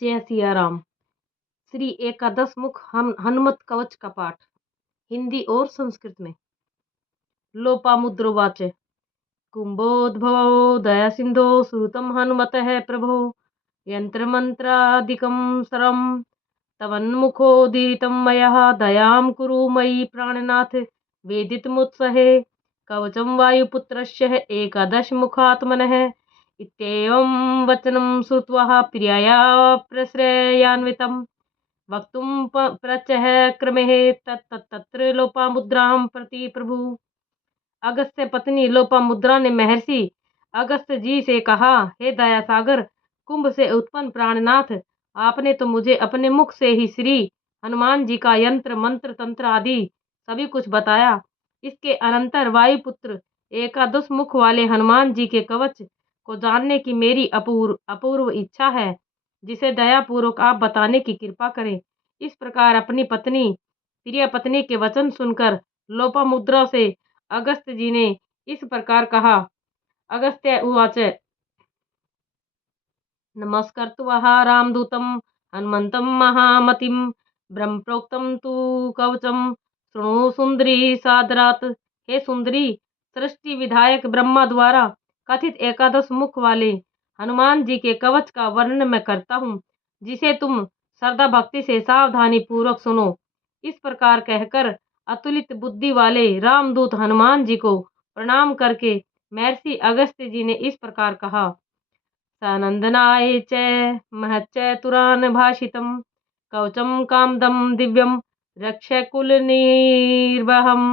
जय सिया राम। श्री एकादश मुख हनुमत कवच का पाठ हिंदी और संस्कृत में। लोपामुद्रोवाच कुंभोद्भवो दया सिंधो श्रुतम हनुमत है प्रभो यंत्र मंत्रादिकं सरम तवन्मुखोदीरितं मयः दयां कुरु मयि प्राणनाथ वेदितमुत्सहे कवचं वायुपुत्रस्य एकादश मुखात्मनः इत्येवं वचनं श्रुत्वा प्रियया प्रश्रयान्वितं वक्तुं प्रचह क्रमेः तत्र लोपामुद्रां प्रति प्रभु। अगस्त्य पत्नी लोपामुद्रा ने महर्षि अगस्त्य जी से कहा, हे दया सागर, कुंभ से उत्पन्न प्राणनाथ, आपने तो मुझे अपने मुख से ही श्री हनुमान जी का यंत्र मंत्र तंत्र आदि सभी कुछ बताया। इसके अनंतर वायुपुत्र एकादश मुख वाले हनुमान जी के कवच को जानने की मेरी अपूर्व इच्छा है, जिसे दयापूर्वक आप बताने की कृपा करें। इस प्रकार अपनी पत्नी प्रिय पत्नी के वचन सुनकर लोपामुद्रा से अगस्त्य जी ने इस प्रकार कहा। अगस्त्य उवाच नमस्कृत्वा रामदूतं हनुमन्तं महामतिं ब्रह्मप्रोक्तं तु कवचं शृणु सुंदरी सादरात। हे सुंदरी, सृष्टि विधायक ब्रह्मा द्वारा कथित एकादश मुख वाले हनुमान जी के कवच का वर्णन मैं करता हूँ, जिसे तुम श्रद्धा भक्ति से सावधानी पूर्वक सुनो। इस प्रकार कहकर अतुलित बुद्धि वाले रामदूत हनुमान जी को प्रणाम करके महर्षि अगस्त्य जी ने इस प्रकार कहा। सानंदनाय च महच्चतुरान भाषितं कवचं कामदं दिव्यं रक्षकुल निर्वहम।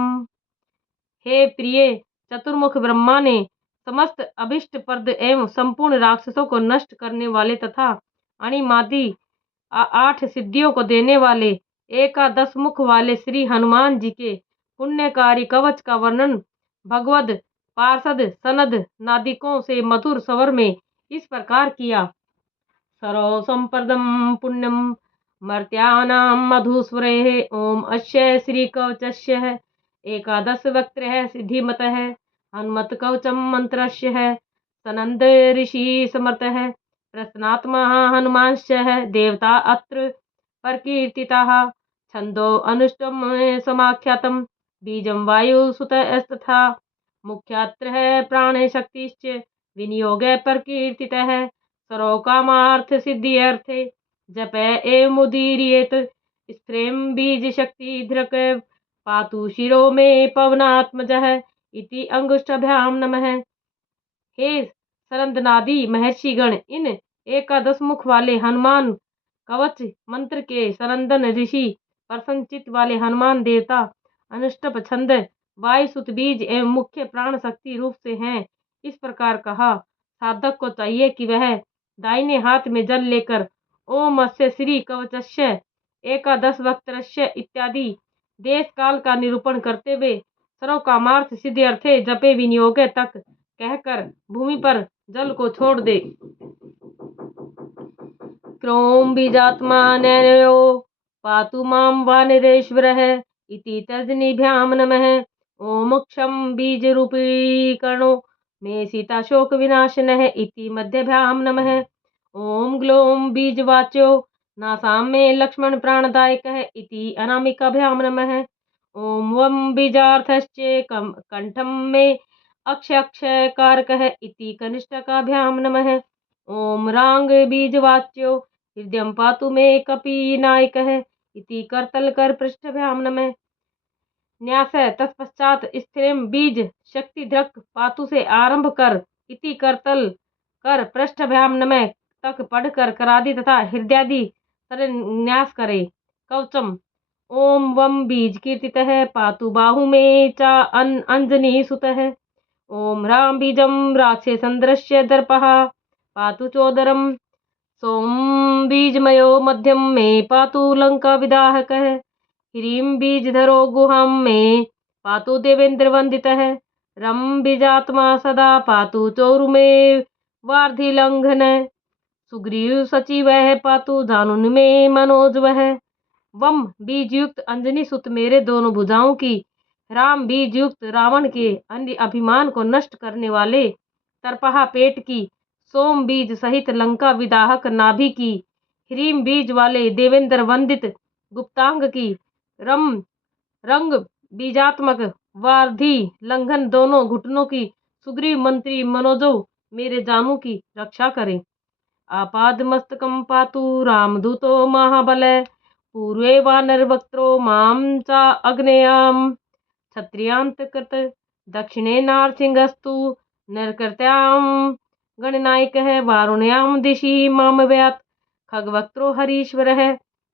हे प्रिय, चतुर्मुख ब्रह्मा ने समस्त अभिष्ट प्रद एवं संपूर्ण राक्षसों को नष्ट करने वाले तथा अणिमादि 8 सिद्धियों को देने वाले एकादश मुख वाले श्री हनुमान जी के पुण्यकारी कवच का वर्णन भगवद पार्षद सनद नादिकों से मधुर स्वर में इस प्रकार किया। सरो संप्रदम पुण्यम मर्त्यानां मधुस्वरेः ओम अस्य श्री कवचस्य एकादश वक्त्रः सिद्धिमतः हनुमत कवचम मंत्रस्य सनंद ऋषि समर्थः प्रसन्नात्मा हनुमांश्च देवता अत्र प्रकीर्तिताः छंदो अनुष्टम समाख्यातम बीजं वायुसुतस्तथा मुख्यात्र प्राण शक्तिश्च विनियोग प्रकीर्तितः सरो कामार्थ सिद्ध्यर्थे जप एवं मुदीर्येत स्त्रेम बीज शक्ति धृक पातु शिरो में पवनात्मजः इति अंगुष्ठाभ्यां नमः। हे सरंदनादि महर्षिगण, इन एकादश मुख वाले हनुमान कवच मंत्र के सरंदन ऋषि प्रसन्नचित वाले हनुमान देवता अनुष्टप छंद वायुसुत बीज एवं मुख्य प्राण शक्ति रूप से हैं। इस प्रकार कहा। साधक को चाहिए कि वह दाहिने हाथ में जल लेकर ओम अस्य श्री कवचस्य एकादश वक्त्रस्य इत्यादि देश काल का निरूपण करते हुए सर्व कामार्थ सिद्धि अर्थे जपे विनियोग तक कहकर भूमि पर जल को छोड़ दे। क्रोम बीजात्मा नयो पातु मां वानरेश्वरः इति तर्जनीभ्यां नमः। ओम क्षम बीज रूपी कर्णो मे सीता शोक विनाशनः इति मध्यभ्यां नमः। ओम ग्लोम बीजवाच्यो नासां मे लक्ष्मण प्राणदायकः इति अनामिकाभ्यां नमः। ओम वम बीजार्थश्चे कंठं मे अक्षयकारकः इति कनिष्ठकाभ्यां नमः। ओम रांग बीजवाच्यो हृदयं पातु मे कपीनायकः इति करतलकर पृष्ठभ्यां नमः। न्यास तत्पश्चात स्त्रीम बीज शक्ति धृक पातु से आरंभ कर इति करतल कर पृष्ठभ्यां नमः तक पढ़कर करादि तथा हृदयादि तरह न्यास करे। कवचम ओम वम बीज कीर्तितः पातु बाहु में चा अंजनी सुतः। ओम राम बीजम राक्षसेन्द्रस्य दर्पः पातु चोदरम। सोम बीजमयो मध्यम में पातु लंका विदाहकः। ह्रीं बीजधरो गुहां में पातु देवेंद्र वंदितः। रम बीजात्मा सदा पातु चोरु में वार्धिलंघन। सुग्रीव सचिवः पातु जानुन में मनोजवः। वम बीज युक्त अंजनी सुत मेरे दोनों भुजाओं की, राम बीज युक्त रावण के अन्य अभिमान को नष्ट करने वाले तरपहा पेट की, सोम बीज सहित लंका विदाहक नाभि की, ह्रीम बीज वाले देवेंद्र वंदित गुप्तांग की रंग बीजात्मक वार्धी लंघन दोनों घुटनों की सुग्रीव मंत्री मनोजो मेरे जानू की रक्षा करे। आपाद मस्तकम पातु रामदूतो महाबल पूर्वे वानर वक्त्रो माम चा अग्नेयाम क्षत्रियांत कृत दक्षिणे नारसिंहस्तु नरकृत्याम गणनायक वारुण्याम दिशि माम व्यात खगवक्त्रो हरीश्वर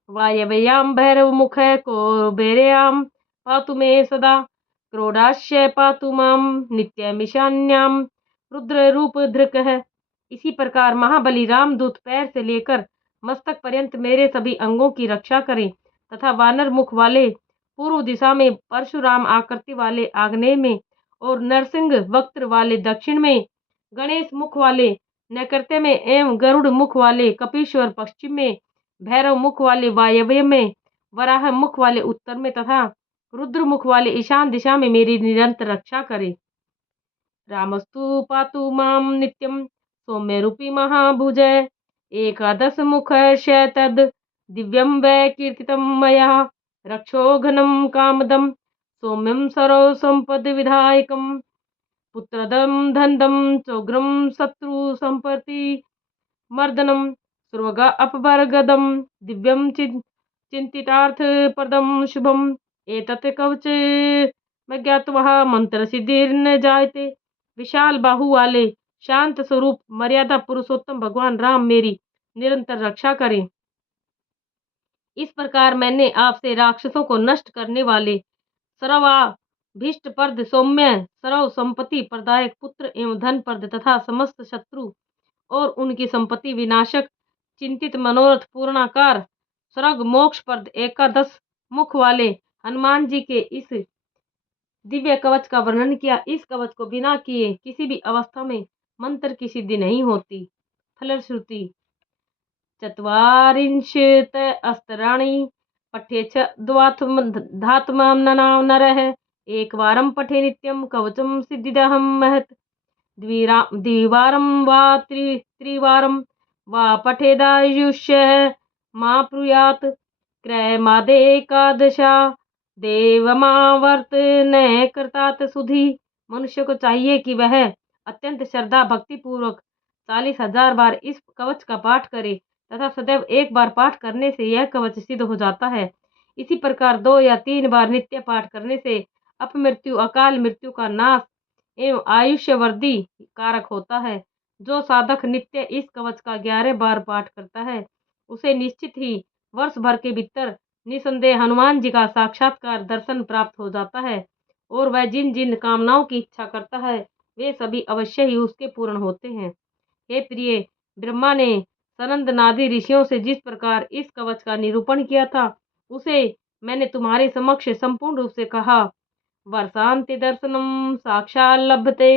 वायव्याम भैरव मुख कौबेर्याम पातु मे सदा क्रोडाश्य पातु माम नित्यमिशान्याम रुद्र रूप धृक इसी प्रकार महाबली रामदूत पैर से लेकर मस्तक पर्यंत मेरे सभी अंगों की रक्षा करें तथा वानर मुख वाले पूर्व दिशा में, परशुराम आकृति वाले आग्नेय में और नरसिंह वक्त्र वाले दक्षिण में, गणेश मुख वाले नैऋत्य में एवं गरुड़ मुख वाले कपीश्वर पश्चिम में, भैरव मुख वाले वायव्य में, वराह मुख वाले उत्तर में तथा रुद्र मुख वाले ईशान दिशा में मेरी निरंतर रक्षा करे। रामस्तु पातु माम नित्यम सौम्य रूपी महाभुज एकादश मुख शतद दिव्यम वै कीर्तितम मया रक्षो घनम कामदम सौम्यम सरो संपद विधायकम पुत्रदम धनदम चोग्रम शत्रु संपत्ति मर्दनम स्वर्ग अपवर्गदम दिव्यम चिंतितार्थ प्रदम शुभम एतत् कवच में ज्ञातवा मंत्र सिद्धिर्न जायते। विशाल बाहु वाले शांत स्वरूप मर्यादा पुरुषोत्तम भगवान राम मेरी निरंतर रक्षा करें। इस प्रकार मैंने आपसे राक्षसों को नष्ट करने वाले सर्वाभीष्ट प्रद सौम्य सर्व संपत्ति प्रदायक पुत्र एवं धन प्रद तथा समस्त शत्रु और उनकी संपत्ति विनाशक चिंतित मनोरथ पूर्णाकार स्वर्ग मोक्ष प्रद एकादश मुख वाले हनुमान जी के इस दिव्य कवच का वर्णन किया। इस कवच को बिना किए किसी भी अवस्था में मंत्र की सिद्धि नहीं होती। फलश्रुति चत्वारिंशत् अस्त्राणि पठेच्छ धात्मं नरः एकवारं पठे नित्यं कवचं सिद्धिदहं महत् द्विवारं वा त्रिवारं वा पठेदायुष्यः मा प्रुयात् क्रयमादेकादशा देवमावर्त न कृतात सुधि। मनुष्य को चाहिए कि वह अत्यंत श्रद्धा भक्ति पूर्वक 40,000 बार इस कवच का पाठ करे तथा सदैव एक बार पाठ करने से यह कवच सिद्ध हो जाता है। इसी प्रकार 2 या 3 बार नित्य पाठ करने से अपमृत्यु अकाल मृत्यु का नाश एवं आयुष्य वृद्धि कारक होता है। जो साधक नित्य इस कवच का 11 बार पाठ करता है उसे निश्चित ही वर्ष भर के भीतर निसंदेह हनुमान जी का साक्षात्कार दर्शन प्राप्त हो जाता है और वह जिन जिन कामनाओं की इच्छा करता है वे सभी अवश्य ही उसके पूर्ण होते हैं। हे प्रिय, ब्रह्मा ने सनंद नादि ऋषियों से जिस प्रकार इस कवच का निरूपण किया था उसे मैंने तुम्हारे समक्ष संपूर्ण रूप से कहा। वर्षांति दर्शनम साक्षात् लभते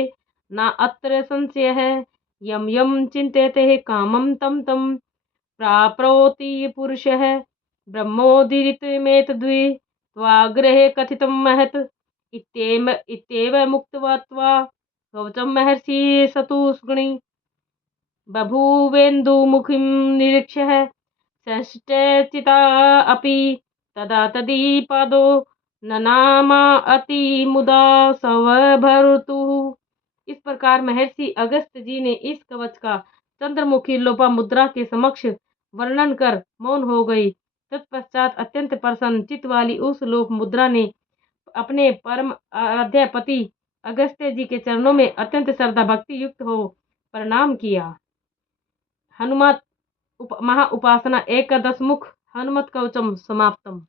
न अत्र संशय है यम यम चिंत्यते कामम तम तम प्राप्नोति पुरुषः ब्रह्मोदीरितमेतद्वि त्वाग्रहे कथितं महत् इत्येव मुक्त्वा कवचं महर्षि सतुष्गुणि बभूवेन्दुमुखीं निरीक्ष्य संश्चेचिता अपि तदा तदीपादो ननामा अति मुदा सवभरुतुः। इस प्रकार महर्षि अगस्त्य जी ने इस कवच का चंद्रमुखी लोपामुद्रा के समक्ष वर्णन कर मौन हो गई। तत्पश्चात अत्यंत प्रसन्न चित्त वाली उस लोप मुद्रा ने अपने परम आराध्यापति अगस्त्य जी के चरणों में अत्यंत श्रद्धा भक्ति युक्त हो प्रणाम किया। हनुमत महा उपासना एकादश मुख हनुमत कवचम समाप्तम।